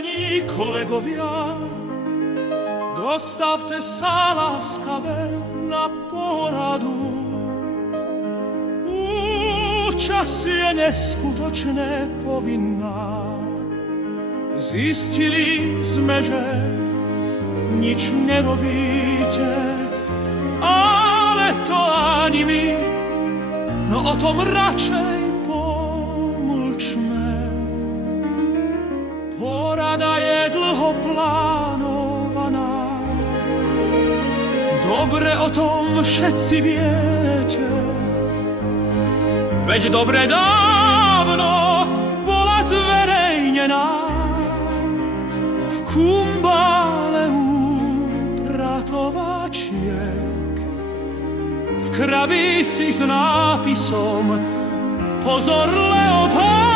Milí kolegovia, dostavte sa láskavé na poradu. Účasť je neskutočne povinná. Zistili sme, že nič nerobíte, ale to ani my, no o tom radšej pomlčme. Porada je dlho plánovaná, dobre o tom všetci viete, veď dobre dávno bola zverejnená v kumbále upratovačiek, v krabici s nápisom Pozor, Leopard.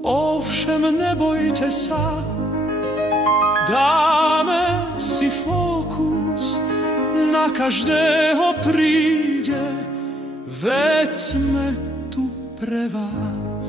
Ovšem nebojte sa, dáme si fokus, na každého príde, veď sme tu pre vás.